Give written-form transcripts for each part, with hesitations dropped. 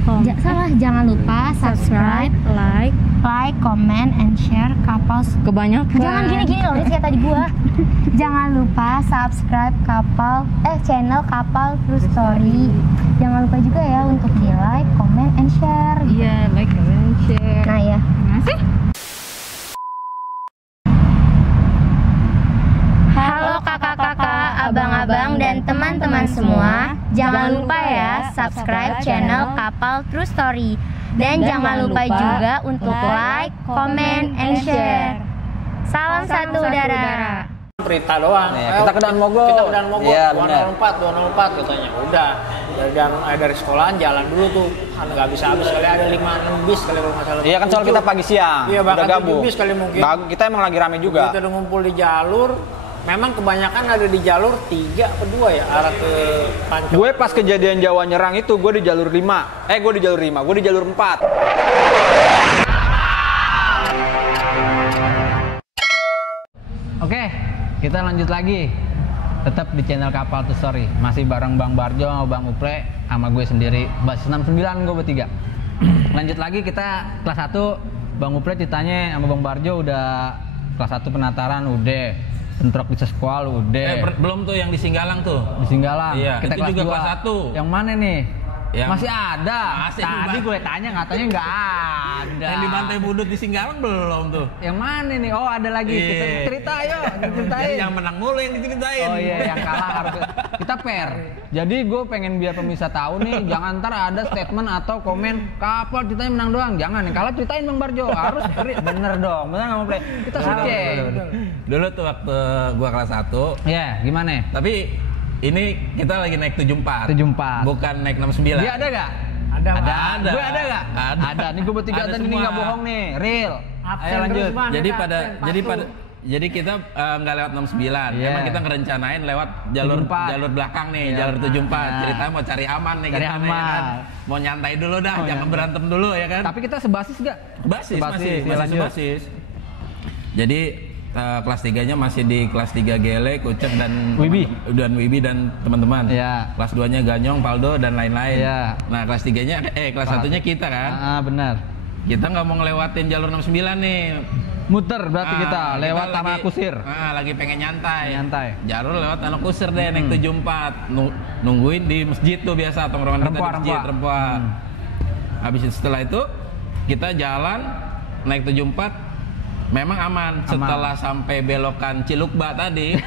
Salah, jangan lupa subscribe, like, comment, and share Kapal. Kebanyakan. Jangan gini-gini loh, ini kayak tadi gua. Jangan lupa subscribe channel Kapal True Story. Jangan lupa juga ya untuk di like, comment, and share. Iya, like, comment, and share. Nah ya. Masih? Halo kakak-kakak, abang-abang, dan teman-teman semua. Jangan lupa ya subscribe channel Kapal True Story. Dan jangan lupa juga untuk like, comment, and share. Salam satu udara. Cerita doang. Kita ke Dan Mogot. Kita ke Dan Mogot. Iya, 204 katanya. Udah. Dari sekolahan jalan dulu tuh. Kan nggak bisa habis kali ada 5-6 bis kali kalau nggak salah. Iya kan soal kita pagi siang. Iya, udah bahkan gabung. 7 bis kali mungkin. Kita emang lagi rame juga. Kita udah ngumpul di jalur. Memang kebanyakan ada di jalur 3 atau 2 ya arah ke Pancong. Gue pas kejadian Jawa Nyerang itu gue di jalur 5. Gue di jalur 5, gue di jalur 4. Oke, kita lanjut lagi. Tetap di channel Kapal True Story. Masih bareng Bang Barjo sama Bang Upre sama gue sendiri. Basis 69 gue bertiga. Lanjut lagi kita kelas 1. Bang Upre ceritanya sama Bang Barjo udah kelas 1 penataran udah. Bentrok di sekolah udah. Belum tuh yang di Singgalang tuh. Di Singgalang. Iya, kita itu juga kelas 1. Yang mana nih? Masih ada. Masih Tadi gue tanya katanya nggak ada. Yang di Pantai Budut di Singgalang belum tuh. Yang mana nih? Oh ada lagi. Kita cerita yuk. Ceritain. Yang menang mulu yang diceritain. Oh iya, yang kalah harus kita fair. Jadi gue pengen biar pemirsa tahu nih, jangan ntar ada statement atau komen Kapal ceritanya menang doang. Jangan, yang kalah ceritain Bang Barjo. Harus bener dong. Bener nggak mau play? Kita suci. Dulu tuh waktu gua kelas 1. Iya, gimana? Tapi ini kita lagi naik 74. 74. Bukan naik 69. Dia ada gak? Ada. Gue ada gak? Ada. Nih gue bertiga Ada dan ini semua. nggak bohong nih. Real. Ayo Absen lanjut. terus, Bang. Jadi kita nggak lewat 69. Iya. Emang kita ngerencanain lewat jalur 74. jalur belakang nih, Iya. jalur 74. Nah. Ceritanya mau cari aman nih Cari kita nih, aman. kan. Mau nyantai dulu dah, Oh, jangan nyantai. berantem dulu ya kan. Tapi kita sebasis gak? Basis, Sebasis, masih ya, lanjut. sebasis. Jadi kelas 3-nya masih di kelas 3 Gele, Kucek dan Wibi dan teman-teman. Iya. Kelas 2-nya Ganyong, Paldo dan lain-lain. Iya. Nah, kelas 3-nya kelas 1-nya kita kan. Benar. Kita nggak mau ngelewatin jalur 69 nih. Muter berarti kita lewat kita Tanah lagi- Kusir. Lagi pengen nyantai. Nyantai. Jalur lewat Tanah Kusir deh, naik 74. Nungguin di masjid tuh biasa, tongkrongan kita di masjid, Rempah. Habis itu setelah itu kita jalan naik 74. Memang aman. Setelah sampai belokan Cilukba tadi.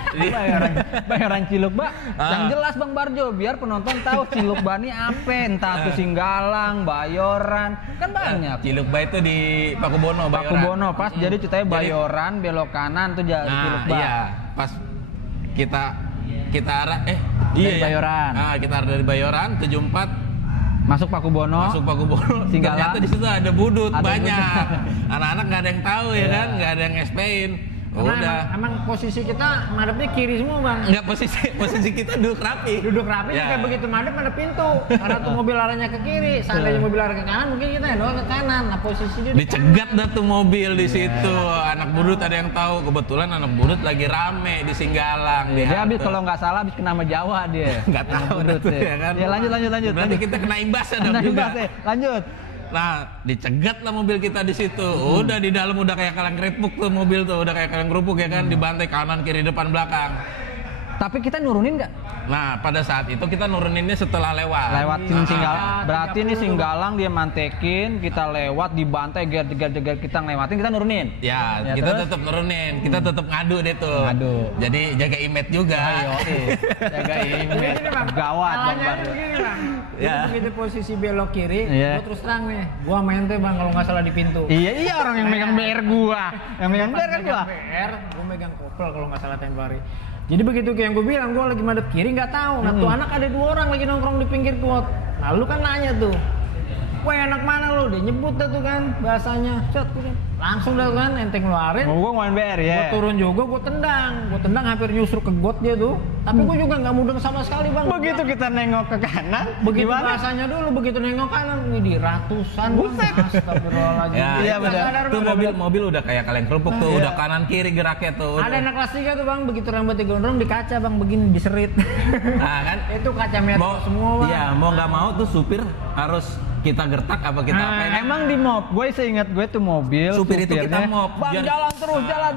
Bayaran Cilukba yang Ah. jelas Bang Barjo biar penonton tahu Cilukba ini apa, entah itu Singgalang, Bayoran, kan banyak. Cilukba itu di Pakubono, Bayoran. Pakubono pas jadi ceritanya Bayoran belok kanan tuh jalan Nah, Cilukba. iya. Pas kita arah Dari Bayoran. Nah, kita arah dari Bayoran 74 Masuk Pakubono. masuk Pakubono. Singgalang. Ternyata di situ ada budut Ada banyak. budut. Anak-anak nggak ada yang tahu ya kan, nggak ada yang ngespein. Udah. Emang posisi kita madepnya kiri semua, Bang. Nggak posisi kita duduk rapi. Duduk rapi Ya. kayak begitu madep ada pintu. Karena tuh mobil arahnya ke kiri, seandainya mobil arah ke kanan mungkin kita doang ke kanan. Nah, posisinya di Dicegat dah tuh mobil di situ. Anak budut ada yang tahu. Kebetulan anak budut lagi rame di Singgalang. Dia habis halte. kalau nggak salah habis kena sama Jawa dia. Nggak tahu Budut dah tuh, ya. ya kan. Ya lanjut. Berarti kita kena imbasnya dong Kena juga. imbas, lanjut. Nah, dicegat lah mobil kita di situ. Udah di dalam udah kayak kaleng keripuk tuh mobil tuh, udah kayak kaleng kerupuk ya kan, dibantai kanan kiri depan belakang. Tapi kita nurunin nggak? Nah, pada saat itu kita nuruninnya setelah lewat. Singgalang. Berarti ini Singgalang dia mantekin, kita lewat dibantai gegar kita ngelewatin, kita nurunin. Ya, Ya, kita terus? tetap nurunin, kita tetap ngadu deh tuh. Ngadu. Jadi jaga image juga. Ayo, jaga image. Gawat Bang Salahnya Barjo. begini, Bang. Ya. Jadi begitu posisi belok kiri, Iya. gua terus terang nih. Gua main tuh, Bang, kalau nggak salah di pintu. Iya orang yang megang BR gua. Yang megang BR kan gua. BR, gua megang kopel kalau nggak salah tempo hari. Jadi begitu kayak yang gue bilang, gue lagi madep kiri nggak tahu. Nah tuh anak ada 2 orang lagi nongkrong di pinggir got. Lalu kan nanya tuh, weh anak mana lu? Dia nyebut dah tuh kan bahasanya. Set, langsung dah kan enteng ngeluarin. Mau gua main BR ya. Gue turun juga, gue tendang hampir nyusruk ke got dia tuh. Tapi gue juga nggak mudeng sama sekali, Bang. Begitu kita nengok ke kanan, Begitu gimana? bahasanya dulu, begitu nengok kanan, widih ratusan. Buset. Astagfirullahaladzim. Ya, Iya, Nggak benar. sadar, Tuh Bang. mobil udah kayak kaleng kerupuk tuh, udah kanan kiri geraknya tuh. Ada anak kelas 3 tuh, Bang, begitu rambutnya gondrong di kaca, Bang, begini diserit. Nah kan Itu kaca metal semua, Bang. Iya, mau nggak mau tuh supir harus kita gertak apa kita apain? Emang di mop, gue seingat gue tuh mobil Supir itu kita supirnya, mop. Bang jalan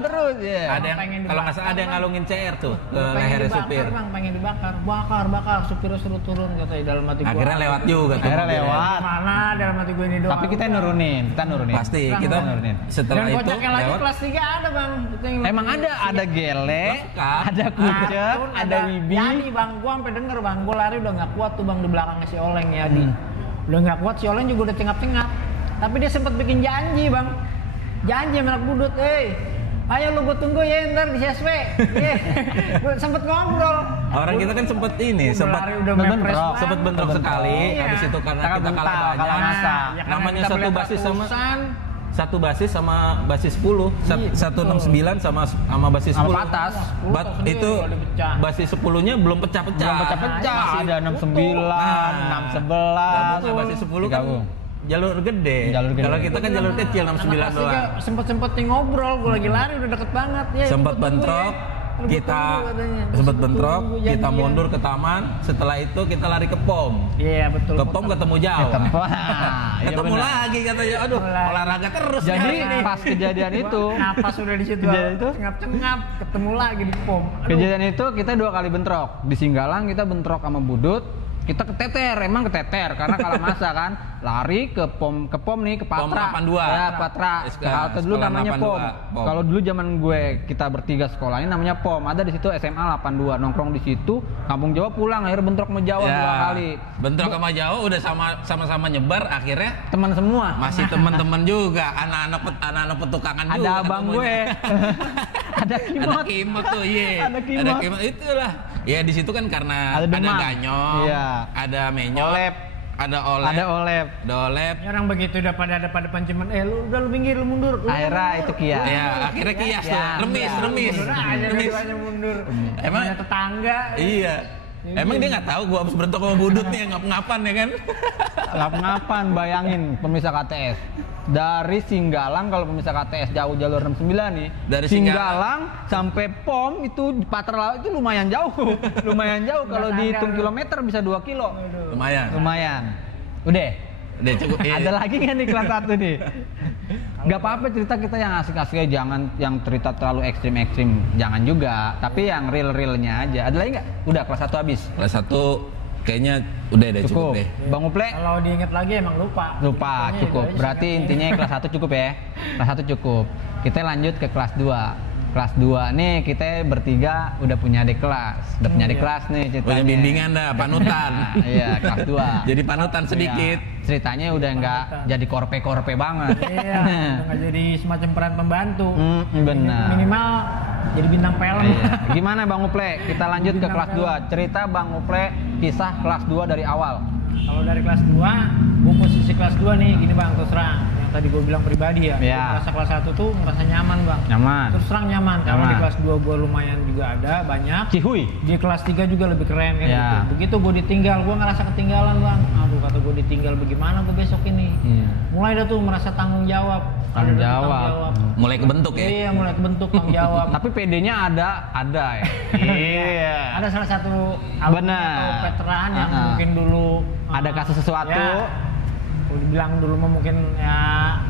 terus. Iya. Ada yang pengen kalau nggak salah ada yang ngalungin CR tuh ke lehernya supir. Bang, pengen dibakar, bakar, supir suruh turun katanya dalam hati gua. Akhirnya lewat juga tuh. Akhirnya mobilnya. lewat. Mana dalam hati gue ini doang. Tapi kita nurunin. Pasti kita nurunin. setelah Dan itu kocaknya lagi lewat. kelas 3 ada bang. Itu yang Emang ada gele, Lengkap. ada kucek, ada wibi. Jadi bang, gua sampai denger bang, gua lari udah nggak kuat tuh bang di belakangnya si Oleng ya di. Udah nggak kuat, si Oleng juga udah cengap-cengap. Tapi dia sempat bikin janji bang. Janji sama anak budut, ayo lu gua tunggu ya ntar di CSW. Gua sempet ngobrol. Orang kita kan sempet ini, Gua sempet lari udah bentrok. mepres banget. sempet bentrok sekali. Iya. Habis itu karena Kita kita kalah bentar, kalah banyak. masa. Ya, karena Namanya kita satu beli basis sama ratusan. satu basis sama basis 10. 169 sama basis 10. Sama patas. Itu basis 10-nya belum pecah-pecah. Belum pecah-pecah. Masih Ada 69, Nah, 611. gabung basis 10 kan Digabung. jalur gede. Jalur gede. Kalau kita kan jalur kecil 69 doang. Sempet ngobrol, gua lagi lari udah deket banget ya. Sempat lu tunggu bentrok, ya. Lu kita tunggu katanya. sempat Lu bentrok, tunggu, kita janjian. mundur ke taman. Setelah itu kita lari ke POM. Iya betul. Ke POM ketemu jauh. Iya Ketemu benar. lagi katanya, aduh Mulai. olahraga terus. Jadi nih. pas kejadian itu, Napas udah di situ. Kejadian itu? Cengap-cengap, ketemu lagi di POM. Aduh. kejadian itu kita 2 kali bentrok. Di Singgalang kita bentrok sama Budut. Kita emang keteter karena kalah masa kan. Lari ke POM nih ke Patra. POM 82. Ya, Patra. Kalau dulu Sekolah namanya 82. POM. POM. Kalau dulu zaman gue kita bertiga sekolah ini namanya POM. Ada di situ SMA 82. Nongkrong di situ, Kampung Jawa pulang akhirnya bentrok sama Jawa 2 kali. Bentrok sama Jawa udah sama-sama nyebar, akhirnya Teman semua. masih teman-teman juga, anak-anak petukangan Ada juga. abang ketemunya. gue. Ada Kimot. Ada Kimot tuh, iya. Ada Kimot. Itulah. Ya di situ kan karena Ada ada Demam. ganyong, Iya. ada menyot, Olep. ada olep, Ada Olep. ada olep. Ya, orang begitu udah pada depan cuman lu udah lu minggir lu mundur. Akhirnya itu kias. Ya, akhirnya kias tuh. Ya, Remis. Mundur aja dua-duanya mundur. Emang Punya tetangga. iya. Emang dia nggak tahu gua habis bentrok sama Budut nih ngap-ngapan ya kan? Ngap-ngapan bayangin pemirsa KTS. Dari Singgalang kalau pemirsa KTS jauh jalur 69 nih. Dari Singgalang sampai POM itu di Patra itu lumayan jauh. Lumayan jauh kalau dihitung kilometer bisa 2 kilo. Lumayan. Lumayan. Udah. Udah cukup. Iya. Ada lagi kan di kelas 1 nih? Gak apa-apa cerita kita yang asik-asik aja, jangan yang cerita terlalu ekstrim-ekstrim, jangan juga. Tapi yang real-realnya aja. Ada lagi nggak? Udah kelas 1 habis. Kelas 1 kayaknya udah cukup deh. Bang Uple? Kalau diinget lagi emang lupa. Lupa, Pokoknya cukup. itu aja Berarti sih. intinya kelas 1 cukup ya. Kelas 1 cukup. Kita lanjut ke kelas 2. Kelas 2 nih kita bertiga udah punya adik kelas. Udah punya adik kelas nih ceritanya. Punya bimbingan dah, panutan. Iya, kelas 2. Jadi panutan sedikit. Iya. Ceritanya udah nggak jadi korpe-korpe banget. Iya, udah nggak jadi semacam peran pembantu. Benar. Minimal jadi bintang film. Iya. Gimana Bang Uple? Kita lanjut ke kelas 2. Cerita Bang Uple kisah kelas 2 dari awal. Kalau dari kelas 2, gue posisi kelas 2 nih, gini bang, terus terang. Yang tadi gue bilang pribadi ya. Iya. Gua ngerasa kelas 1 tuh ngerasa nyaman bang. Nyaman. Terus terang nyaman, karena Nyaman. di kelas 2 gue lumayan juga ada, banyak. Cihuy. Di kelas 3 juga lebih keren kan Iya. gitu. Begitu gue ditinggal, gue ngerasa ketinggalan bang. Aduh kata gue ditinggal bagaimana gue besok ini. Iya. Mulai dah tuh merasa tanggung jawab. Tanggung Ada jawab. Mulai kebentuk ya. Iya, mulai kebentuk tanggung jawab. Tapi PD-nya ada ya. Iya. Ada salah satu alumni Benar. atau veteran yang Ah. mungkin dulu Ada kasus sesuatu. ya, kalau dibilang dulu mah mungkin ya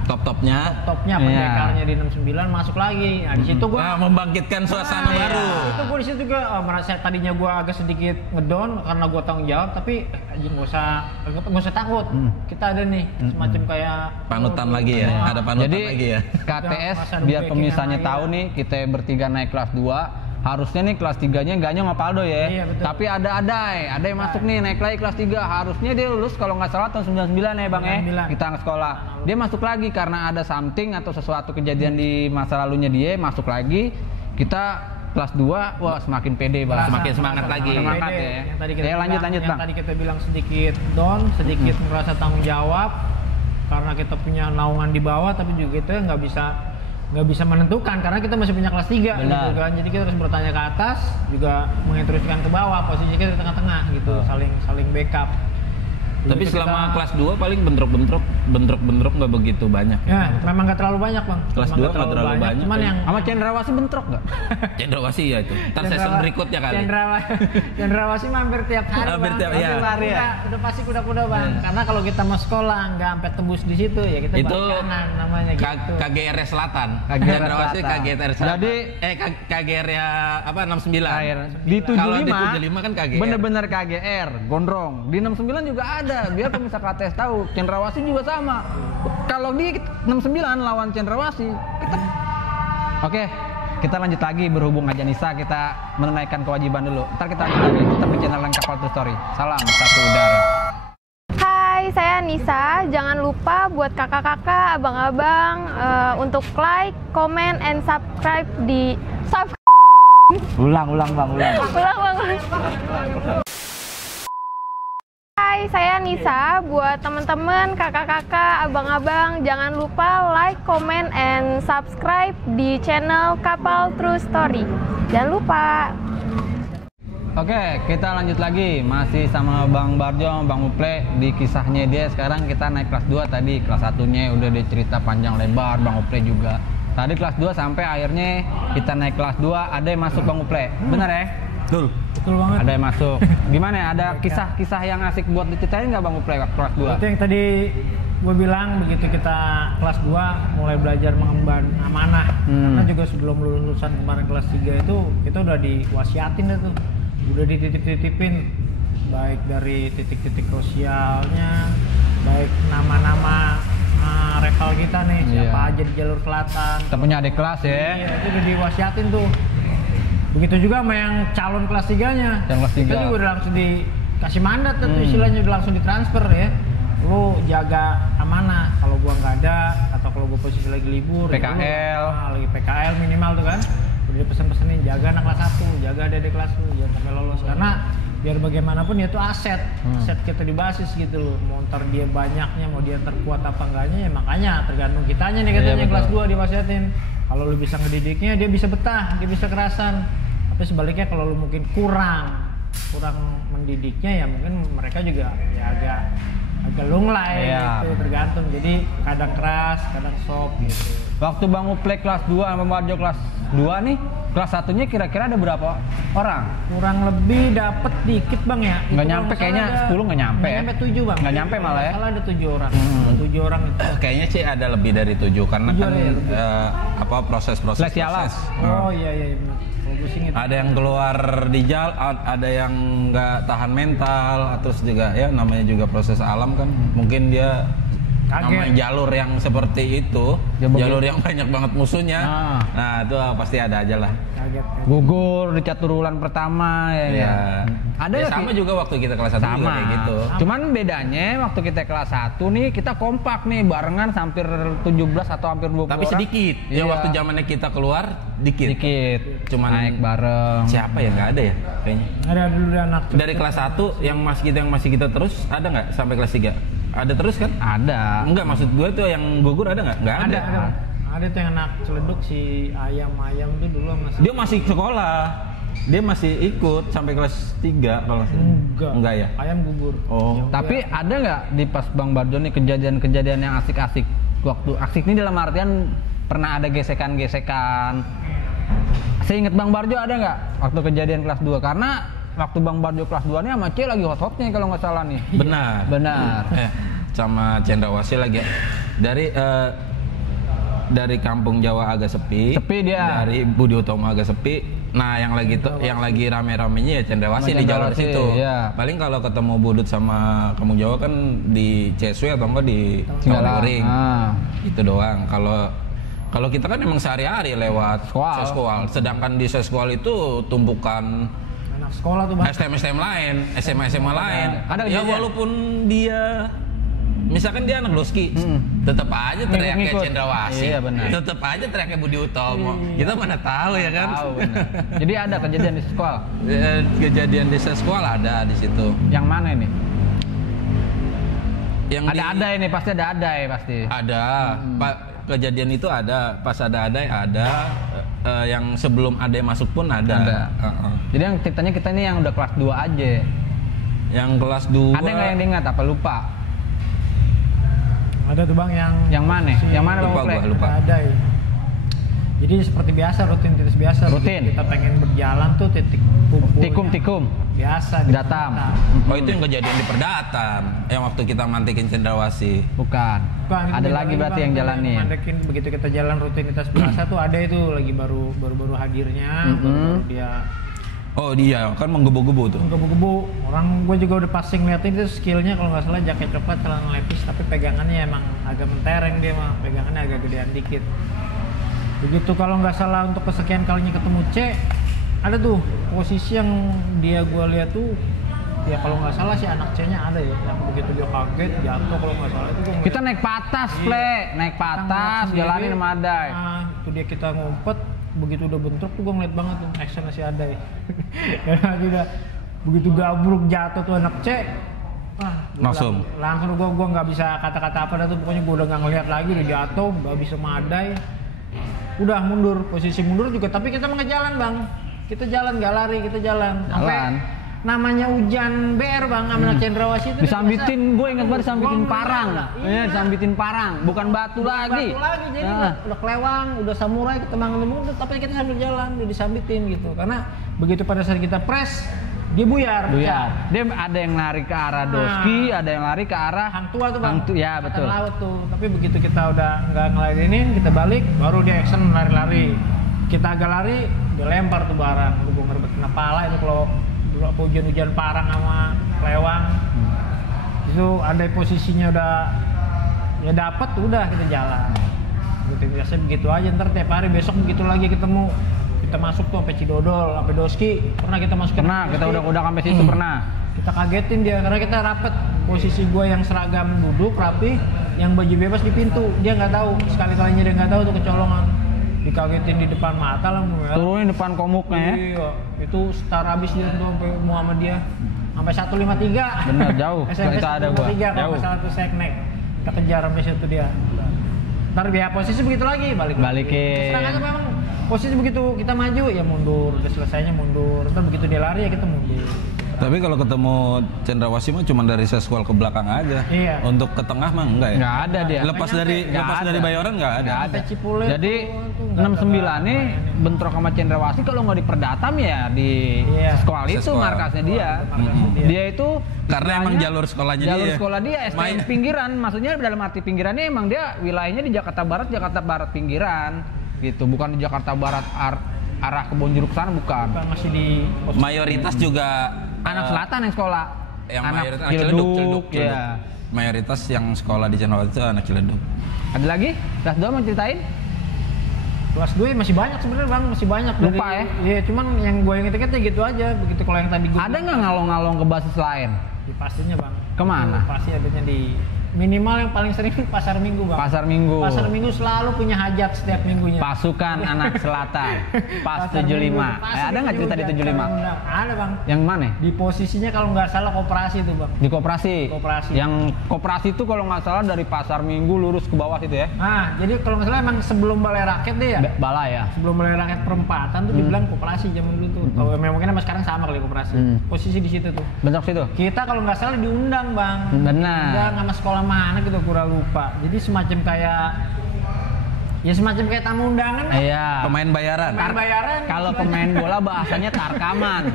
Top-topnya. topnya Iya. pendekarnya di 69 masuk lagi. Nah di situ gua Nah, membangkitkan suasana iya. baru. itu gua di situ juga merasa tadinya gua agak sedikit ngedown karena gua tanggung jawab, tapi anjing nggak usah takut. Kita ada nih semacam kayak Panutan lagi ya. Ada panutan Jadi lagi ya. KTS Masa biar backing pemirsanya sama tahu iya. nih kita bertiga naik kelas 2. Harusnya nih kelas 3-nya Ganyong sama Paldo ya. Iya, betul. Tapi ada yang masuk nih naik lagi kelas 3. Harusnya dia lulus kalau nggak salah tahun 99 ya Bang ya. 99. Kita nggak sekolah. Dia masuk lagi karena ada something atau sesuatu kejadian di masa lalunya dia masuk lagi. Kita kelas 2 wah semakin pede Bang. Semakin semangat lagi. Semangat ya. Yang tadi kita Ya, lanjut, bilang, Bang. yang tadi kita bilang sedikit down, sedikit merasa tanggung jawab karena kita punya naungan di bawah, tapi juga kita nggak bisa menentukan karena kita masih punya kelas 3 Benar. gitu kan. Jadi kita harus bertanya ke atas, juga menginstruksikan ke bawah, posisi kita di tengah-tengah gitu, saling backup. Tapi Begitu selama kita- kelas 2 paling bentrok nggak begitu banyak. Ya, memang nggak terlalu banyak bang. Kelas Memang 2 nggak terlalu banyak. Cuman yang Sama cendrawasih bentrok nggak? Cendrawasih ya itu. Ntar season berikutnya kali. Cendrawasih mah hampir tiap hari Hampir bang. tiap- iya. Hari ya. Udah pasti kuda-kuda bang. Karena kalau kita mau sekolah nggak sampai tembus di situ ya kita Itu balik kanan namanya gitu. KGR Selatan. KGR Cendrawasih Selatan. KGR Selatan. Jadi- KGR ya apa 69. Di Kalau di 75 75 kan KGR. bener-bener KGR, gondrong. Di 69 juga ada. Biar pemirsa KTS tahu, cendrawasih juga sama. Kalau di 69 lawan cendrawasih, Oke, kita lanjut lagi berhubung aja Nisa, kita menunaikan kewajiban dulu. Ntar kita lanjut lagi, tetap di channel Kapal True Story. Salam satu udara. Hai, saya Nisa. Jangan lupa buat kakak-kakak, abang-abang untuk like, comment, and subscribe di Ulang bang, ulang. Ulang banget. Hai, saya Nisa. Buat teman-teman, kakak-kakak, abang-abang, jangan lupa like, comment, and subscribe di channel Kapal True Story. Jangan lupa. Oke, kita lanjut lagi. Masih sama Bang Barjo, Bang Uple. Di kisahnya dia sekarang kita naik kelas 2 tadi. Kelas 1-nya udah dicerita panjang lebar, Bang Uple juga. Tadi kelas 2 sampai akhirnya kita naik kelas 2, ada yang masuk Bang Uple. Bener ya? Betul. Betul banget. Ada yang masuk. Gimana ya? Ada kisah-kisah yang asik buat diceritain nggak Bang Uple kelas 2? Itu yang tadi gue bilang begitu kita kelas 2 mulai belajar mengemban amanah. Karena juga sebelum lulusan kemarin kelas 3 itu kita udah diwasiatin dah tuh. Udah dititip-titipin baik dari titik-titik sosialnya, baik nama-nama rival kita nih, siapa Iya. aja di jalur selatan. Kita punya adik kelas ya. Iya, itu udah diwasiatin tuh. Begitu juga sama yang calon kelas 3-nya. Yang kelas Kita 3. juga udah langsung dikasih mandat tuh istilahnya, udah langsung ditransfer ya. Lu jaga amanah, kalau gua nggak ada atau kalau gua posisi lagi libur PKL. lagi PKL minimal tuh kan. Udah pesen-pesenin jaga anak kelas 1, jaga adik kelas lu jangan sampai lolos, karena biar bagaimanapun ya itu aset kita di basis gitu loh. Mau ntar dia banyaknya, mau dia terkuat apa enggaknya ya makanya tergantung kitanya nih katanya yang kelas 2 diwasiatin. Kalau lu bisa ngedidiknya dia bisa betah, dia bisa kerasan. Tapi sebaliknya kalau lu mungkin kurang mendidiknya ya mungkin mereka juga ya agak lunglai gitu, tergantung. Jadi kadang keras, kadang soft gitu. Waktu Bang Uple kelas 2 sama Bang Barjo kelas 2 nih, kelas 1-nya kira-kira ada berapa orang? Kurang lebih dapet dikit bang ya. Nggak Itu nyampe, kalau kayaknya salah ada- 10 nggak nyampe nggak ya? nyampe 7 bang. Nggak nyampe malah ya? Salah ada 7 orang. 7 orang itu. Kayaknya sih ada lebih dari 7 karena 7 kan ada ya, lebih. apa proses-proses. Seleksi alam. Oh iya benar. Kalau gue sih gitu. Ada yang keluar di jalan, ada yang nggak tahan mental, terus juga ya namanya juga proses alam kan. Mungkin dia Kaget. namanya jalur yang seperti itu, Ya, begitu. jalur yang banyak banget musuhnya. Nah itu pasti ada aja lah. Kaget. Gugur di caturulan pertama ya. Ya. Ada Ya, nggak sama sih? juga waktu kita kelas 1 juga Sama. kayak gitu. Cuman bedanya waktu kita kelas 1 nih kita kompak nih barengan hampir 17 atau hampir 20 Tapi orang. sedikit. Ya Iya. waktu zamannya kita keluar dikit. Sedikit. Cuman naik bareng. Siapa ya, nggak ada ya kayaknya. Ada dulu anak. Dari kelas 1 yang masih kita terus ada nggak sampai kelas 3? Ada terus kan? Ada. Enggak, maksud gue tuh yang gugur ada nggak? Nggak ada. Ada tuh yang anak celeduk si ayam tuh dulu masih. Dia masih sekolah. Dia masih ikut sampai kelas 3 kalau nggak salah. Enggak ya? Ayam gugur. Oh. Tapi ada nggak di pas Bang Barjo nih kejadian-kejadian yang asik-asik? Waktu asik ini dalam artian pernah ada gesekan-gesekan. Seinget Bang Barjo ada nggak waktu kejadian kelas 2? Karena waktu Bang Barjo kelas 2 nih sama C lagi hot-hotnya kalau nggak salah nih. Benar. Benar. Sama Cendrawasih lagi. Dari kampung Jawa agak sepi. Sepi dia. Dari Budi Utomo agak sepi. Nah, yang lagi rame-ramenya ya Cendrawasih Sama di jalur Cendrawasih, situ. iya. Paling kalau ketemu Budut sama kampung Jawa kan di CSW atau enggak di Tinggalan. Tawuring. Ah. Itu doang. Kalau kita kan emang sehari-hari lewat Seskual. Seskual. Sedangkan di Seskual itu tumpukan Anak sekolah tuh bang. STM lain, SMA lain. Ada Ya kejadian? walaupun dia misalkan dia anak doski, tetap aja teriaknya Ngikut-ngikut. Cendrawasih. Iya, benar. Tetap aja teriaknya Budi Utomo. Kita mana tahu ya kan? Tahu benar. Jadi ada kejadian di sekolah. Kejadian di sekolah ada di situ. Yang mana ini? Yang Ada ini pasti ada ya pasti. Ada. Kejadian itu ada. Pas ada ada. Yang sebelum ada masuk pun ada. Ada. Jadi yang ceritanya kita ini yang udah kelas 2 aja. Yang kelas 2. Ada nggak yang diingat apa lupa? Ada tuh bang Yang mana? Yang mana Bang Lupa Uple? gua, lupa. Ada ya. Jadi seperti biasa rutinitas biasa. Rutin. Kita pengen berjalan tuh titik kumpulnya. Tikum. Biasa di Datam. Datam. Oh itu yang kejadian di Perdatam. Yang waktu kita mantekin Cendrawasih. Bukan. Bang, itu Ada beda lagi berarti Bang. yang Kita jalanin. mandekin, begitu kita jalan rutinitas biasa tuh ada itu lagi baru hadirnya, baru dia Oh dia kan menggebu-gebu tuh. gebu-gebu. Orang gue juga udah passing liatin itu skillnya kalau nggak salah jaket coklat celana lepis tapi pegangannya emang agak mentereng dia mah, pegangannya agak gedean dikit. Begitu kalau nggak salah untuk kesekian kalinya ketemu C, ada tuh posisi yang dia gue lihat tuh ya kalau nggak salah sih anak C-nya ada ya, yang begitu dia kaget jatuh kalau nggak salah itu gua Kita naik patas, Ple. Naik patas, jalanin sama Adai. Nah, itu dia kita ngumpet, begitu udah bentrok tuh gue ngeliat banget tuh actionnya si Adai. Dan lagi udah begitu gabruk jatuh tuh anak C, Langsung gue nggak bisa kata-kata apa dah tuh, pokoknya gue udah nggak ngeliat lagi, udah jatuh nggak bisa madai, udah mundur, posisi mundur juga, tapi kita nggak jalan bang, kita jalan nggak lari, kita jalan. Namanya hujan BR bang, sama Cendrawasih itu Disambitin, gue ingat banget disambitin parang. Iya, disambitin parang, bukan batu lagi. Batu lagi, jadi udah kelewang, udah samurai, ketembang-tembang, tapi kita sambil jalan, udah disambitin gitu. Karena begitu pada saat kita press, dia buyar. Dia ada yang lari ke arah Doski, ada yang lari ke arah Hang Tua tuh bang. Ya betul. Angkatan laut tuh. Tapi begitu kita udah nggak ngelarinin, kita balik, baru dia action lari-lari. Kita agak lari, dia lempar tuh barang. Gue ngerebet kena pala itu kalau dulu hujan-hujan parang sama lewang. Itu ada posisinya udah ya dapat, udah kita jalan. Gitu biasa begitu aja, ntar tiap hari besok begitu lagi ketemu. Kita masuk tuh sampai Cidodol, sampai Doski. Pernah kita masuk Pernah, kita udah sampai situ pernah. Kita kagetin dia karena kita rapet. Posisi gue yang seragam duduk rapi, yang baju bebas di pintu. Dia nggak tahu, sekali-kalinya dia nggak tahu tuh kecolongan. Dikagetin di depan mata lah. Turunin depan komuknya ya. Iya, itu start abis dia tuh sampai Muhammad dia. Sampai 153. Bener, jauh. SMP Kita ada gua. 153 kalau Jauh. nggak salah tuh seknek. Kita kejar sampai situ dia. Ntar dia posisi begitu lagi, Balikin. Serang aja memang posisi begitu kita maju ya mundur, udah selesainya mundur. Ntar begitu dia lari ya kita mundur. Tapi kalau ketemu Cendrawasih mah cuma dari seskual ke belakang aja. Iya. Untuk ke tengah mah enggak ya? Nggak ada dia. Lepas dari Bayoran enggak ada. Nggak ada. Sampai Cipule Jadi tuh nggak 69 nih bentrok sama Cendrawasih kalau nggak di Perdatam ya di Iya. sekolah itu Sekolah. markasnya dia. Markasnya Dia itu Karena emang istilahnya jalur sekolahnya jalur dia. sekolah dia STM Main. pinggiran, maksudnya dalam arti pinggirannya emang dia wilayahnya di Jakarta Barat pinggiran gitu, bukan di Jakarta Barat arah Kebonjeruk sana, bukan. Bukan, masih di Mayoritas juga Anak selatan yang sekolah. yang anak mayoritas anak Ciledug. ya. Mayoritas yang sekolah di Cendrawasih itu anak Ciledug. Ada lagi? Kelas 2 mau ceritain? kelas 2 masih banyak sebenarnya bang, masih banyak. Lupa ya? Iya, cuman yang gue inget-inget ya gitu aja. Begitu kalau yang tadi gue Ada nggak ngalong-ngalong ke basis lain? Di pastinya bang. Kemana? Itu pasti adanya di minimal yang paling sering pasar minggu bang. Pasar Minggu. Pasar minggu selalu punya hajat setiap minggunya. Pasukan Anak Selatan. Pas Pasar 75. Minggu, pasti Ada nggak cerita di diundang, 75? undang. Ada bang. Yang mana? Di posisinya kalau nggak salah koperasi itu bang. Di koperasi. Koperasi. Yang koperasi itu kalau nggak salah dari Pasar Minggu lurus ke bawah situ ya. Nah, jadi kalau nggak salah emang sebelum balai rakyat deh ya. Balai ya. Sebelum balai rakyat perempatan tuh dibilang koperasi zaman dulu tuh. Oh, mungkin sama sekarang sama kali koperasi. Posisi di situ tuh. Bentrok situ. Kita kalau nggak salah diundang bang. Benar. Diundang sama sekolah mana gitu kurang lupa. Jadi semacam kayak tamu undangan. Iya. Pemain bayaran. Pemain bayaran. Kalau pemain bola bahasanya tarkaman.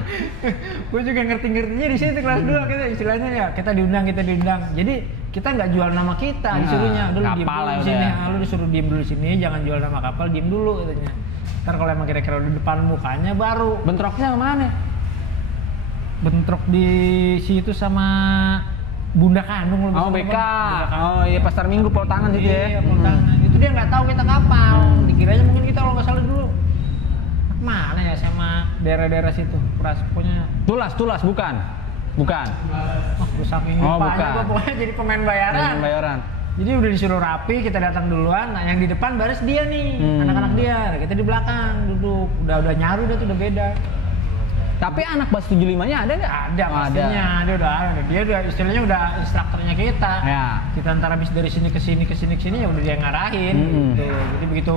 Gue juga ngerti-ngertinya di situ kelas 2 kita istilahnya ya kita diundang. Jadi kita nggak jual nama kita, disuruhnya udah lu diem kapal dulu ya di sini. udah ya. Lu disuruh diem dulu di sini, jangan jual nama kapal, diem dulu katanya. Ntar kalau emang kira-kira di depan mukanya baru Bentroknya kemana? bentrok di situ sama Bunda Kandung. Oh BK. Oh iya Pasar Minggu Pol Tangan situ ya. Iya, Pontangan. Itu dia nggak tahu kita kapal. Dikiranya mungkin kita kalau nggak salah dulu mana ya sama daerah-daerah situ. Pokoknya Tulas bukan. Bukan. gue saking Oh, lupanya bukan. gue pokoknya jadi pemain bayaran. Bayaran. Jadi udah disuruh rapi, kita datang duluan. Nah yang di depan baris dia nih, anak-anak dia. Nah, kita di belakang duduk. Udah nyaru udah tuh udah beda. Tapi anak bas 75-nya ada nggak? Ada pastinya, dia udah ada. Dia udah istilahnya udah instrukturnya kita. Ya. Kita antara habis dari sini ke sini ya udah dia ngarahin gitu. Jadi begitu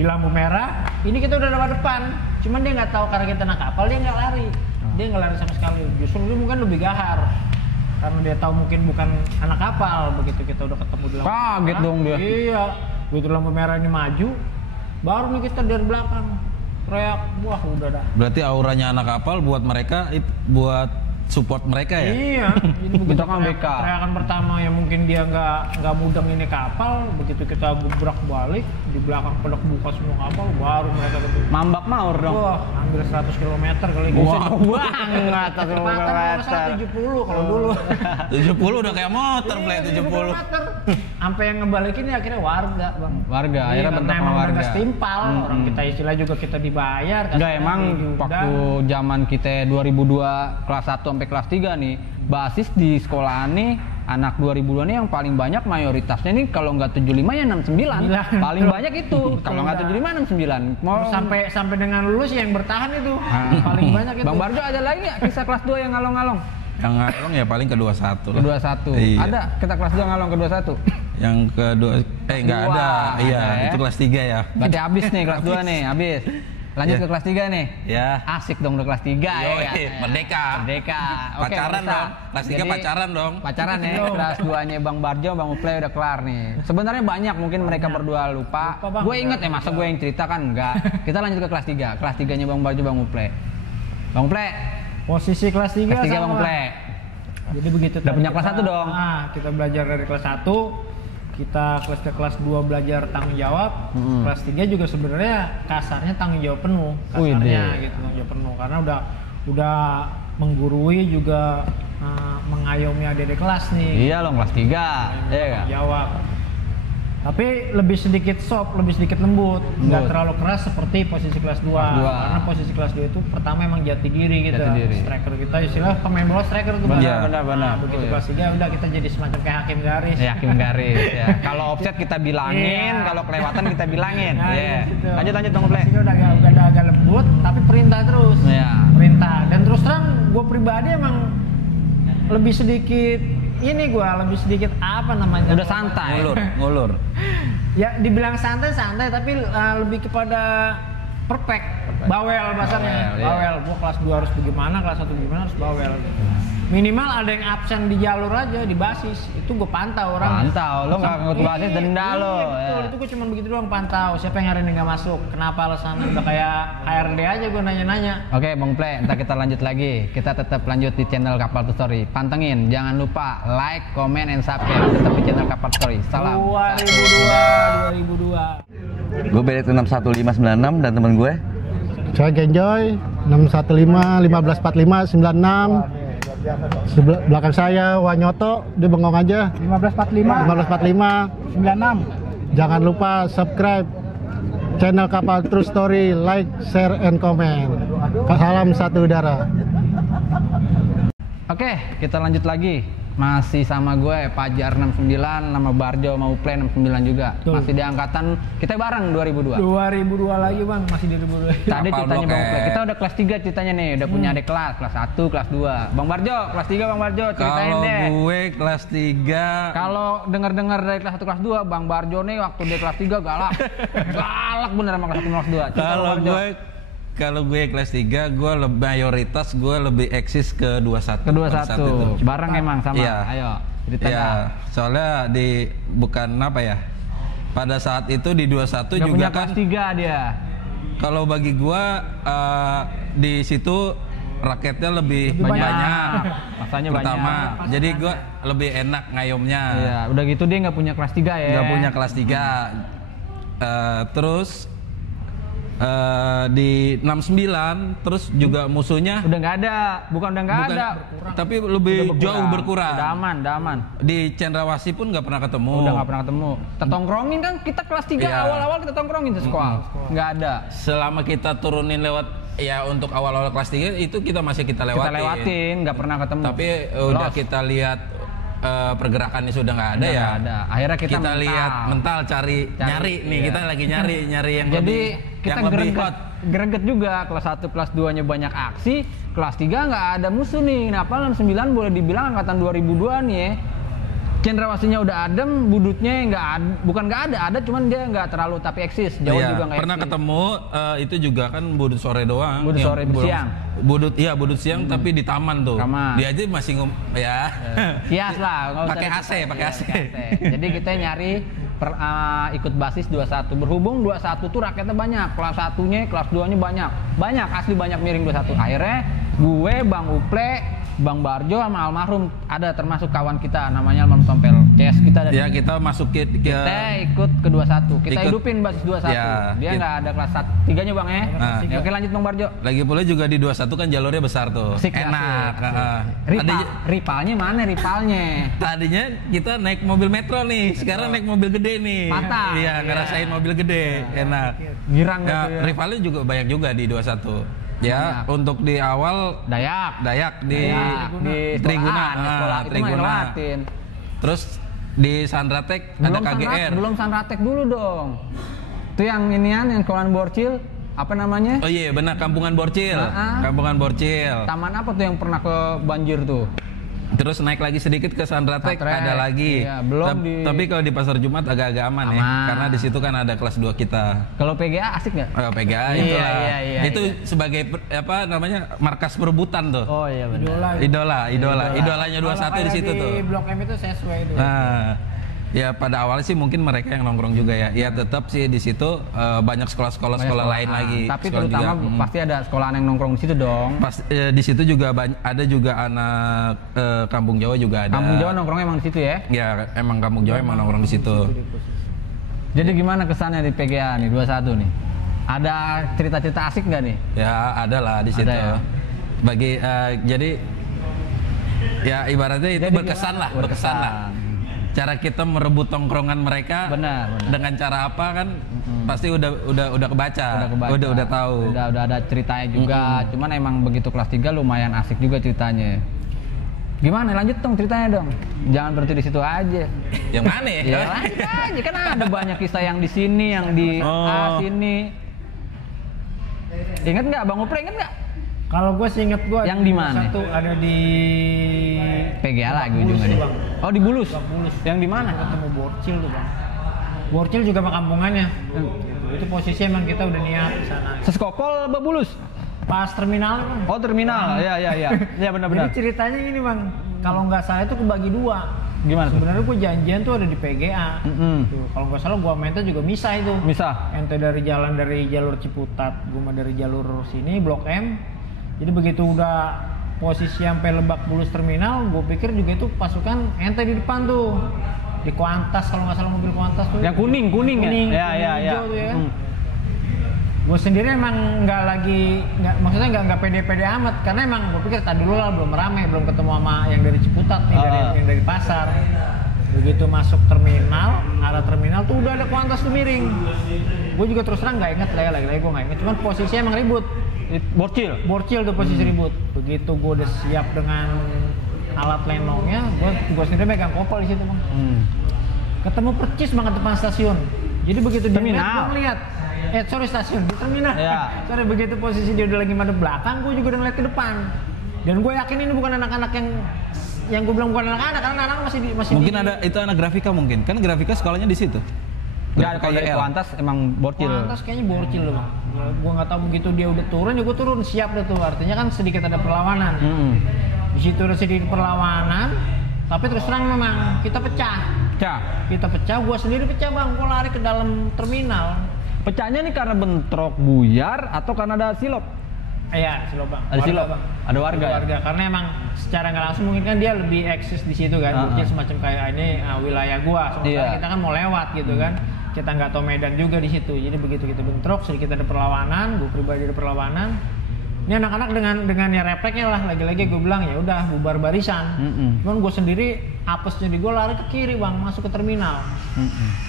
di lampu merah, ini kita udah lewat depan. Cuman dia nggak tahu karena kita anak kapal, dia nggak lari. Dia nggak lari sama sekali. Justru dia mungkin lebih gahar. karena dia tahu mungkin bukan anak kapal. Begitu kita udah ketemu di lampu Kaget dong dia. Iya, begitu lampu merah ini maju, baru nih kita dari belakang teriak, wah udah dah. Berarti auranya anak kapal buat mereka, buat support mereka ya? Iya, jadi begitu Kita kan BK. teriakan pertama ya mungkin dia nggak mudeng ini kapal, begitu kita gebrak balik di belakang pada buka semua kapal, baru mereka ketemu. Mambak maur dong. Wah, hampir 100 km kali gitu. Wow, banget 100 Kecepatan 70 kalau dulu. 70 udah kayak motor, play 70. Sampai yang ngebalikin ya akhirnya warga, Bang. Warga, Iya, akhirnya karena bentak sama emang warga. udah setimpal, orang kita istilah juga kita dibayar. Enggak, kasih emang juga. waktu zaman kita 2002 kelas 1 sampai kelas 3 nih, basis di sekolahan nih anak 2002 nih yang paling banyak mayoritasnya nih kalau nggak 75 ya 69. Paling banyak itu. Kalau nggak 75 69. Mau sampai dengan lulus yang bertahan itu paling banyak itu. Bang Barjo ada lagi nggak kisah kelas 2 yang ngalong-ngalong? Yang ngalong ya paling ke 21 lah. Kedua 1. Iya. Ada kita kelas 2 ngalong kedua 1. Yang kedua nggak Dua, ada. Iya, ada ya. itu kelas 3 ya. Berarti habis nih kelas 2 nih, habis. Lanjut Iya. ke kelas 3 nih. Ya. Asik dong udah kelas 3 Yoi, ya. merdeka. Merdeka. Oke, Pacaran pemirsa. dong. Kelas 3 Jadi, pacaran dong. Pacaran ya. Kelas 2-nya Bang Barjo, Bang Uplay udah kelar nih. Sebenarnya banyak mungkin mereka berdua lupa. Bang. Gue inget masa gue yang cerita kan enggak. Kita lanjut ke kelas 3. Kelas 3-nya Bang Barjo, Bang Uplay. Bang Uplay. Posisi kelas 3 Kelas 3 sama. Bang Uplay. Jadi begitu Udah tadi punya kelas kita- 1 dong? Kita belajar dari kelas 1, kita kelas 2 belajar tanggung jawab. Kelas 3 juga sebenarnya kasarnya tanggung jawab penuh. Kasarnya gitu, tanggung jawab penuh karena udah menggurui juga mengayomi adik-adik kelas nih. Iya loh kelas 3. Iya enggak? Jawab. Tapi lebih sedikit soft, lebih sedikit lembut, nggak terlalu keras seperti posisi kelas 2. Karena posisi kelas 2 itu pertama emang jati diri gitu. Jati diri. Striker kita istilah pemain bola striker tuh. Bang. Benar. Nah, begitu kelas 3 udah kita jadi semacam kayak hakim garis. Ya, hakim garis ya. Kalau offset kita bilangin, Iya. kalau kelewatan kita bilangin. Nah, Iya. gitu. Lanjut Bang Uplay. Kelas 3 udah agak lembut, tapi perintah terus. Iya. Perintah. Dan terus terang gue pribadi emang lebih sedikit lebih sedikit apa namanya? Udah santai. Ngulur. Ya dibilang santai tapi lebih kepada perfect. Bawel bahasanya. Bawel, iya. Bawel. Gua kelas 2 harus bagaimana, kelas 1 bagaimana harus bawel. Minimal ada yang absen di jalur aja di basis. Itu gue pantau orang. Pantau, lo nggak ngikut basis denda lo. Iya, betul. Ya. Itu gue cuma begitu doang pantau. Siapa yang hari ini nggak masuk? Kenapa alasannya? Udah kayak HRD aja gue nanya-nanya. Oke, Bang Play, ntar kita lanjut lagi. Kita tetap lanjut di channel Kapal to Story. Pantengin, jangan lupa like, comment, and subscribe. Tetap di channel Kapal to Story. Salam. 2002. Gue beda 61596 dan temen gue Saya Genjoy 615 1545 96. Belakang saya Wanyoto, dia bengong aja 1545 96. Jangan lupa subscribe channel Kapal True Story, like, share, and comment. Salam satu udara. Oke, kita lanjut lagi. Masih sama gue, Pajar 69, nama Barjo mau Play 69 juga. Betul. Masih di angkatan kita bareng 2002. 2002 lagi bang, masih di 2002. Tadi Kapal ceritanya Bang Blok Play. M. Kita udah kelas 3 ceritanya nih, udah punya adik kelas 1, kelas 2. Bang Barjo, kelas 3 Bang Barjo, ceritain Kalau deh. gue kelas 3 Kalau dengar-dengar dari kelas 1 kelas 2, Bang Barjo nih waktu dia kelas 3 galak. Galak bener sama kelas 1 kelas 2. Cerita Bang Barjo. kalau gue kelas 3 gue mayoritas gue lebih eksis ke 21. Kedua pada saat satu, itu. bareng emang sama. Iya. Ayo, cerita Iya, dah. soalnya bukan apa ya. Pada saat itu di 21 Udah juga punya kan kelas 3 dia. kalau bagi gua di situ raketnya lebih banyak. Masanya Pertama, banyak. jadi gua lebih enak ngayomnya. Iya, udah gitu dia nggak punya kelas 3 ya. Nggak punya kelas 3. Terus di 69 terus juga musuhnya Udah nggak ada, bukan udah nggak bukan- ada. tapi lebih jauh berkurang. Udah aman, udah aman. Di Cendrawasih pun nggak pernah ketemu. Udah nggak pernah ketemu. Kita tongkrongin kan, kita kelas 3 Iya. awal-awal kita tongkrongin di sekolah. Nggak ada. Selama kita turunin lewat ya untuk awal-awal kelas 3 itu kita masih kita lewatin. Kita lewatin, nggak pernah ketemu. Tapi udah Lost. kita lihat pergerakannya sudah nggak ada Udah ya. nggak ada. Akhirnya kita mental. lihat mental cari nyari nih, iya. kita lagi nyari yang Jadi lebih kita yang lebih greget, hot. greget juga. Kelas 1, kelas 2-nya banyak aksi. Kelas 3 nggak ada musuh nih. Kenapa 69 boleh dibilang angkatan 2002 nih ya. cendrawasihnya udah adem, budutnya bukan nggak ada, cuman dia nggak terlalu tapi eksis, jauh Iya, juga nggak pernah eksis. ketemu itu juga kan budut sore doang. Budut yang sore, siang. Budut siang tapi di taman tuh. Taman. Dia aja masih Kias lah, nggak usah pakai AC, dipakai. pakai AC. Jadi kita nyari ikut basis 21. Berhubung 21 tuh rakyatnya banyak, kelas 1-nya, kelas 2-nya banyak, asli banyak miring 21. Akhirnya gue, Bang Uple, Bang Barjo sama almarhum ada termasuk kawan kita namanya almarhum Tompel. CS kita dari Ya kita masukin kita ikut ke 21. Kita Ikut. hidupin basis 21. Ya, Dia kita- nggak ada kelas 3-nya Bang ya. Nah. Ya, oke lanjut Bang Barjo. Lagi pula juga di 21 kan jalurnya besar tuh. Asik, Enak. asik. Ripalnya mana ripalnya? Tadinya kita naik mobil metro nih, sekarang naik mobil gede nih. Patah. Iya, ngerasain mobil gede, enak. Girang Ya, gitu ya. rivalnya juga banyak juga di 21. Ya, Banyak. untuk di awal Dayak di Triguna, di sekolah itu mah Triguna. ngelewatin. Terus di Sandratek ada KGR. Belum Sanratek dulu dong. Itu yang inian yang sekolahan Borcil apa namanya? Oh iya, benar Kampungan Borcil. Kampungan Borcil. Taman apa tuh yang pernah ke banjir tuh? Terus naik lagi sedikit ke Sandratek Sandratek, ada lagi. iya, belum Tapi kalau di Pasar Jumat agak-agak aman ya, Aman. karena di situ kan ada kelas 2 kita. Kalau PGA asik nggak? Oh, PGA Iya, itulah. iya, Itu sebagai apa namanya? Markas perebutan tuh. Oh iya benar. Idolanya 21 di situ tuh. Di Blok M itu sesuai itu. Nah, ya pada awalnya sih mungkin mereka yang nongkrong juga ya. Ya tetap sih di situ banyak sekolah lain lagi. Tapi Sekolah terutama juga, pasti ada sekolahan yang nongkrong di situ dong. pas di situ juga ada juga anak Kampung Jawa juga ada. Kampung Jawa nongkrongnya emang di situ ya. Ya emang Kampung Jawa emang nongkrong di situ. Jadi gimana kesannya di PGA nih 21 nih? Ada cerita-cerita asik nggak nih? Ya ada lah di situ. Ada ya? Bagi jadi ya ibaratnya itu Jadi berkesan lah. Cara kita merebut tongkrongan mereka Benar. dengan cara apa kan pasti udah kebaca. Udah tahu. Udah ada ceritanya juga. Cuman emang begitu kelas 3 lumayan asik juga ceritanya. Gimana? Lanjut dong ceritanya dong. Jangan berhenti di situ aja. Yang mana ya? Ya lanjut aja kan ada banyak kisah yang di sini, yang di sini. Ingat nggak Bang Uple, ingat nggak? Kalau gue sih inget gue Yang di mana? Satu ada di PGA lagi Bulus ujungnya. tuh, Bang. Oh di Bulus. Bulus. Yang di mana? Ketemu Borcil tuh bang. Borcil juga mah kampungannya. Itu posisi emang kita udah niat di sana. Seskokol apa Bulus? Pas terminal bang. Oh terminal. Ya. Ya benar-benar. Jadi ceritanya gini bang. Kalau nggak salah itu kebagi dua. Gimana tuh? Sebenarnya gue janjian tuh ada di PGA. Tuh, kalau nggak salah gue mente juga misah itu. Misah. Ente dari jalur Ciputat, gue mah dari jalur sini Blok M. Jadi begitu udah posisi sampai Lebak Bulus terminal, gue pikir juga itu pasukan ente di depan tuh. Di Kuantas kalau nggak salah mobil Kuantas tuh. Yang kuning ya. Ya. hijau tuh ya kan. Gue sendiri emang maksudnya nggak pede-pede amat karena emang gue pikir tadi dulu lah belum rame, belum ketemu sama yang dari Ciputat nih, yang dari pasar. Begitu masuk terminal, arah terminal tuh udah ada Kuantas tuh miring. Gue juga terus terang nggak inget lagi gue nggak inget, cuman posisinya emang ribut. Borcil tuh posisi ribut. Begitu gue udah siap dengan alat lenongnya, gue sendiri megang kopel di situ bang. Ketemu percis banget depan stasiun. Jadi begitu dia ngeliat, gue ngeliat. Stasiun di terminal. Ya. Sorry, begitu posisi dia udah lagi madep belakang, gue juga udah ngeliat ke depan. Dan gue yakin ini bukan anak-anak yang gue bilang bukan anak-anak, karena anak-anak masih Mungkin ada itu anak grafika mungkin. Kan grafika sekolahnya di situ. Nggak, kalau dari Kuantas emang Borcil. Kuantas kayaknya Borcil loh bang. Gue nggak tahu begitu dia udah turun, ya gue turun siap deh tuh. Artinya kan sedikit ada perlawanan. Di situ ada sedikit perlawanan, tapi terus terang memang kita pecah. Kita pecah, gue sendiri pecah bang. Gue lari ke dalam terminal. Pecahnya nih karena bentrok buyar atau karena ada silop? Iya, silop bang. Ada silop? Bang. Ada warga? Karena emang secara nggak langsung mungkin kan dia lebih eksis di situ kan. Mungkin semacam kayak ini wilayah gua. Sementara kita kan mau lewat gitu kan. Kita nggak tahu medan juga di situ. Jadi begitu kita bentrok, sedikit ada perlawanan. Gue pribadi ada perlawanan. Ini anak-anak dengan ya refleksnya lah. Lagi-lagi gue bilang ya udah bubar barisan. Cuman gue sendiri apesnya di gue lari ke kiri bang, masuk ke terminal.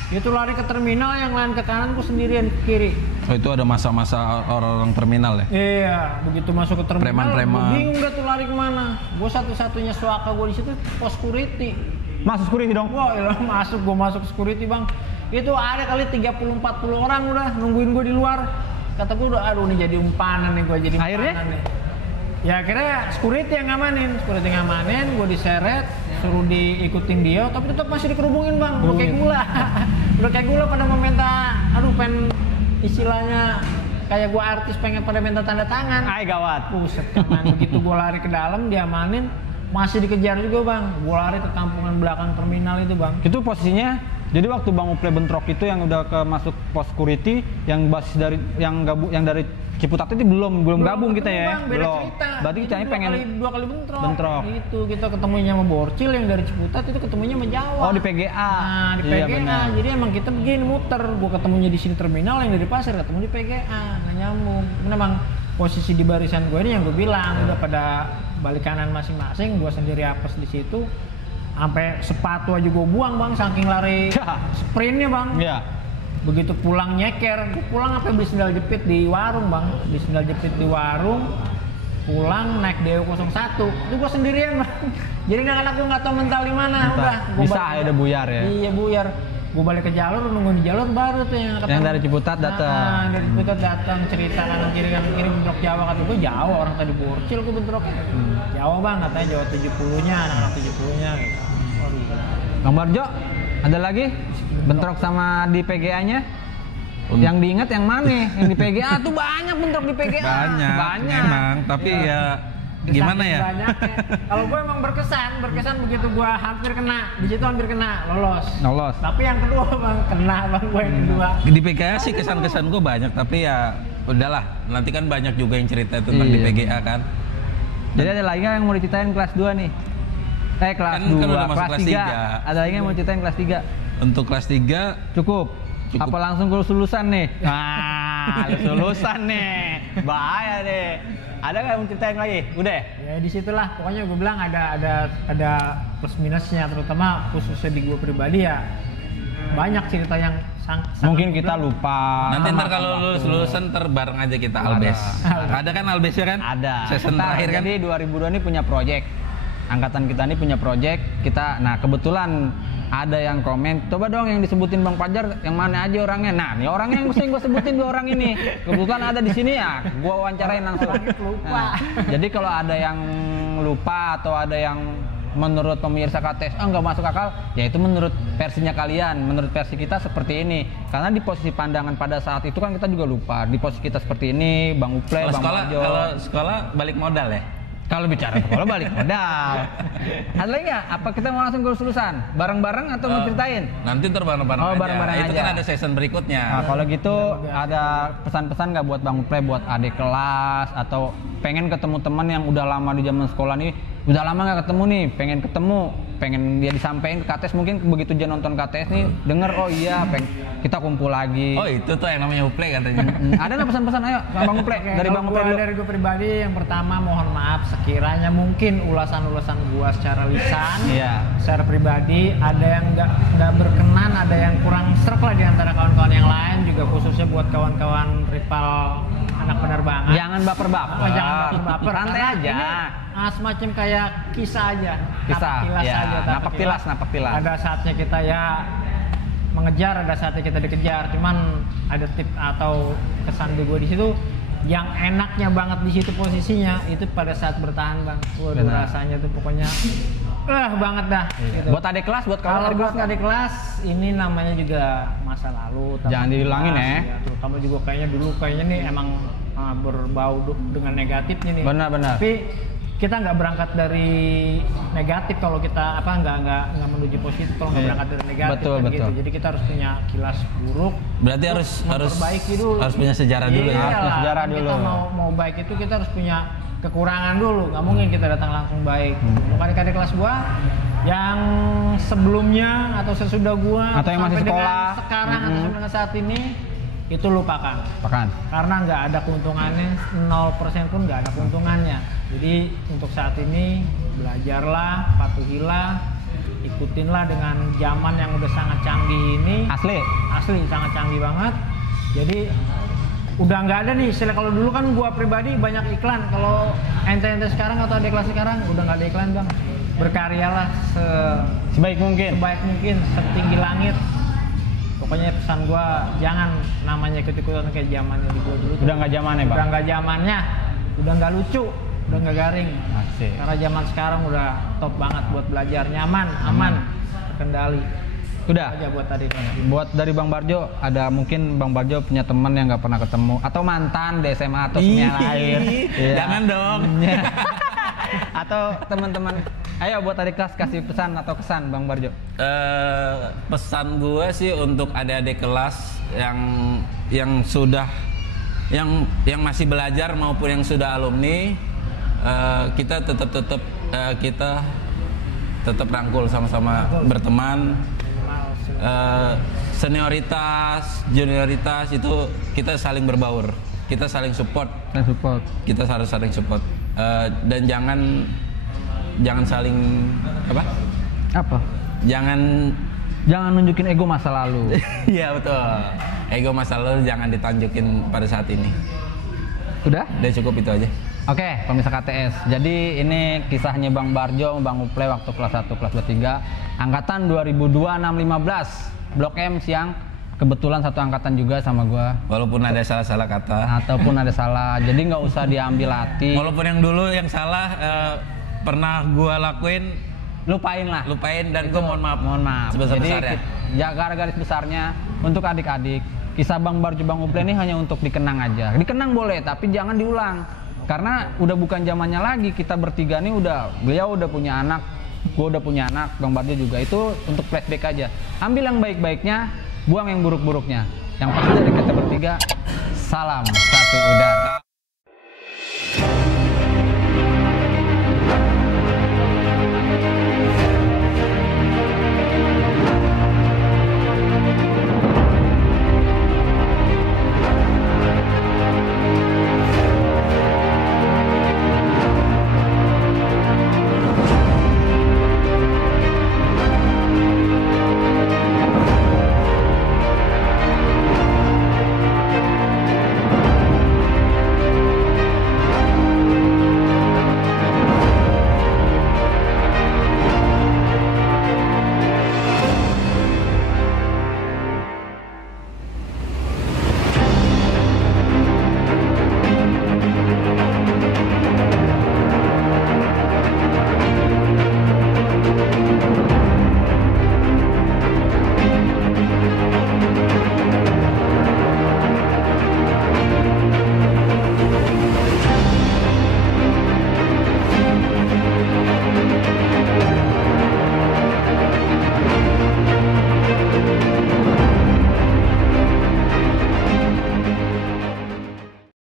Itu lari ke terminal, yang lain ke kanan, gue sendirian ke kiri. Oh itu ada masa-masa orang-orang terminal ya? Iya, begitu masuk ke terminal, Preman-preman. gue bingung gak tuh lari kemana. Gue satu-satunya suaka gue di situ pos security. Masuk security dong? Wah, ya, gue masuk security bang. Itu ada kali 30-40 orang udah nungguin gue di luar. Kata gue udah, aduh nih jadi umpanan nih gue jadi akhirnya? umpanan nih. Ya akhirnya security yang ngamanin, gue diseret, suruh diikutin dia, tapi tetap masih dikerubungin bang, udah kayak gula. Udah kayak gula pada mau minta, aduh pengen istilahnya kayak gua artis pengen pada minta tanda tangan. Ay gawat. Buset, karena begitu gua lari ke dalam diamanin, masih dikejar juga bang. Gua lari ke kampungan belakang terminal itu bang. Itu posisinya, jadi waktu Bang Uple bentrok itu yang udah ke masuk pos security, yang basis dari yang dari Ciputat itu belum gabung kita ya. Bang, beda belum. cerita. Berarti kita pengen dua kali bentrok. Itu kita ketemunya sama Borcil yang dari Ciputat, itu ketemunya sama Jawa. Oh di PGA. Nah di Iya, PGA. benar. Jadi emang kita begini muter. Gua ketemunya di sini terminal, yang dari pasar ketemu di PGA. Nggak nyambung. Memang posisi di barisan gue ini yang gue bilang udah pada balik kanan masing-masing. Gua sendiri apes di situ. Sampai sepatu aja gue buang bang, saking lari sprintnya bang. Iya. Begitu pulang nyeker, gue pulang sampai beli sendal jepit di warung bang, beli sendal jepit di warung, pulang naik Dewa 01, itu gue sendirian bang. Jadi anak-anak gue nggak tahu mental di mana, udah. Bisa ya udah buyar ya. Iya buyar. Gue balik ke jalur, nunggu di jalur baru tuh yang ketemu. Yang dari Ciputat datang. Dari Ciputat datang, cerita kanan kiri bentrok Jawa, kata gue Jawa, orang tadi Borcil gue bentroknya. Jawa bang, katanya Jawa 70-nya, anak-anak 70-nya gitu. Bang Barjo, ada lagi bentrok sama di PGA-nya? Yang diingat yang mana? Yang di PGA tuh banyak bentrok di PGA. Banyak. Memang, tapi ya gimana ya? Kalau gue emang berkesan begitu gue hampir kena, di situ hampir kena, lolos. Tapi yang kedua bang, kena bang gue yang kedua. Di PGA sih kesan-kesan gue banyak, tapi ya udahlah. Nanti kan banyak juga yang cerita tentang di PGA kan. Jadi ada lagi yang mau diceritain kelas 2 nih? Kelas 2, udah masuk kelas 3. Ada lagi yang mau ceritain kelas 3? Untuk kelas 3 cukup. Apa langsung lulusan nih? Nah, lulusan nih. Bahaya deh. Ada nggak yang mau ceritain lagi? Udah? Ya disitulah, pokoknya gue bilang ada plus minusnya, terutama khususnya di gue pribadi ya. Banyak cerita yang mungkin kita lupa. Nanti ntar kalau lulusan bareng aja kita Albes. Ada kan Albesnya kan? Ada. Season terakhir kan? Jadi 2002 ini punya project. Angkatan kita ini punya project. Nah kebetulan ada yang komen, coba dong yang disebutin Bang Fajar yang mana aja orangnya. Nah, ini orangnya yang mesti gue sebutin, 2 orang ini. Kebetulan ada di sini ya, gue wawancarain langsung. Nah, jadi kalau ada yang lupa atau ada yang menurut pemirsa KTS nggak masuk akal, ya itu menurut versinya kalian. Menurut versi kita seperti ini. Karena di posisi pandangan pada saat itu kan kita juga lupa. Di posisi kita seperti ini, Bang Uple, Bang Marjo. Kalau sekolah balik modal ya? Kalau bicara sekolah balik modal. Ada lagi nggak? Apa kita mau langsung lulusan? Bareng-bareng atau mau ceritain? Nanti ntar bareng-bareng aja. Bareng-bareng itu aja. kan ada season berikutnya. Nah, kalau gitu ada pesan-pesan nggak buat Bang Uple, buat adik kelas atau pengen ketemu teman yang udah lama di zaman sekolah nih, udah lama nggak ketemu nih, pengen dia disampaikan ke KTS, mungkin begitu dia nonton KTS nih denger, oh iya kita kumpul lagi. Oh itu tuh yang namanya Uple katanya. Ada nggak pesan-pesan? Ayo Bang Uple, dari Bang Uple dulu. Dari gue pribadi, yang pertama mohon maaf sekiranya mungkin ulasan-ulasan gua secara lisan, secara pribadi ada yang nggak berkenan, ada yang kurang serk lah di antara kawan-kawan yang lain, juga khususnya buat kawan-kawan rival anak penerbangan. Jangan baper-baper. Jangan baper-baper. Santai aja. Semacam kayak kisah aja. Napak tilas. Ada saatnya kita ya mengejar, ada saatnya kita dikejar. Cuman ada tip atau kesan gue di situ, yang enaknya banget di situ posisinya itu pada saat bertahan bang. Waduh rasanya tuh pokoknya banget dah. Gitu. Buat adik kelas, buat kawan adik kelas, ini namanya juga masa lalu. Jangan diulangin ya. Terutama juga kayaknya nih emang berbau dengan negatifnya nih. Benar. Tapi kita nggak berangkat dari negatif kalau kita nggak menuju positif kalau nggak berangkat dari negatif. Betul. Gitu. Jadi kita harus punya kilas buruk. Berarti harus dulu. Harus punya sejarah dulu ya. Harus sejarah dulu. Kita mau baik itu kita harus punya kekurangan dulu. Nggak mungkin kita datang langsung baik. Untuk adik-adik kelas gua yang sebelumnya atau sesudah gua atau yang masih sekolah sekarang atau sampai saat ini, itu lupakan. Karena nggak ada keuntungannya, 0% pun nggak ada keuntungannya. Jadi untuk saat ini belajarlah, patuhilah, ikutinlah dengan zaman yang udah sangat canggih ini. Asli sangat canggih banget. Jadi udah nggak ada nih istilah, kalau dulu kan gua pribadi banyak iklan. Kalau ente sekarang atau adik kelas sekarang udah nggak ada iklan bang. Berkaryalah sebaik mungkin, setinggi langit. Pokoknya pesan gua, jangan namanya ikut-ikutan kayak zamannya di gua dulu. Udah nggak zamannya, Bang. Udah nggak zamannya, udah nggak lucu. udah nggak garing. Asik. Karena zaman sekarang udah top banget buat belajar, nyaman, aman, terkendali. Udah. Aja buat tadi kan. Buat dari Bang Barjo, ada mungkin Bang Barjo punya teman yang nggak pernah ketemu atau mantan di SMA atau dunia lain. Iya. Jangan dong. Atau teman-teman, ayo buat adik kelas kasih pesan atau kesan Bang Barjo. Pesan gue sih untuk adik-adik kelas yang sudah yang masih belajar maupun yang sudah alumni, kita tetap rangkul sama-sama berteman. Senioritas, junioritas itu kita saling berbaur, kita saling support. Kita harus saling support. Dan jangan saling apa? Jangan nunjukin ego masa lalu. Iya betul. Ego masa lalu jangan ditunjukin pada saat ini. Udah cukup itu aja. Oke, pemirsa KTS. Jadi ini kisahnya Bang Barjo, Bang Uple waktu kelas 1, kelas 23, angkatan 2002-6-15, Blok M siang. Kebetulan satu angkatan juga sama gua. Walaupun ada salah-salah kata. Ataupun ada salah. Jadi nggak usah diambil hati. Walaupun yang dulu yang salah pernah gua lakuin, lupain dan gua mohon maaf. Sebesar-besarnya. Jadi jaga garis besarnya untuk adik-adik. Kisah Bang Barjo, Bang Uple ini hanya untuk dikenang aja. Dikenang boleh, tapi jangan diulang. Karena udah bukan zamannya lagi. Kita bertiga nih beliau udah punya anak, gua udah punya anak, Bang Barjo juga. Itu untuk flashback aja. Ambil yang baik-baiknya, buang yang buruk-buruknya. Yang pasti dari kita bertiga, salam satu udara.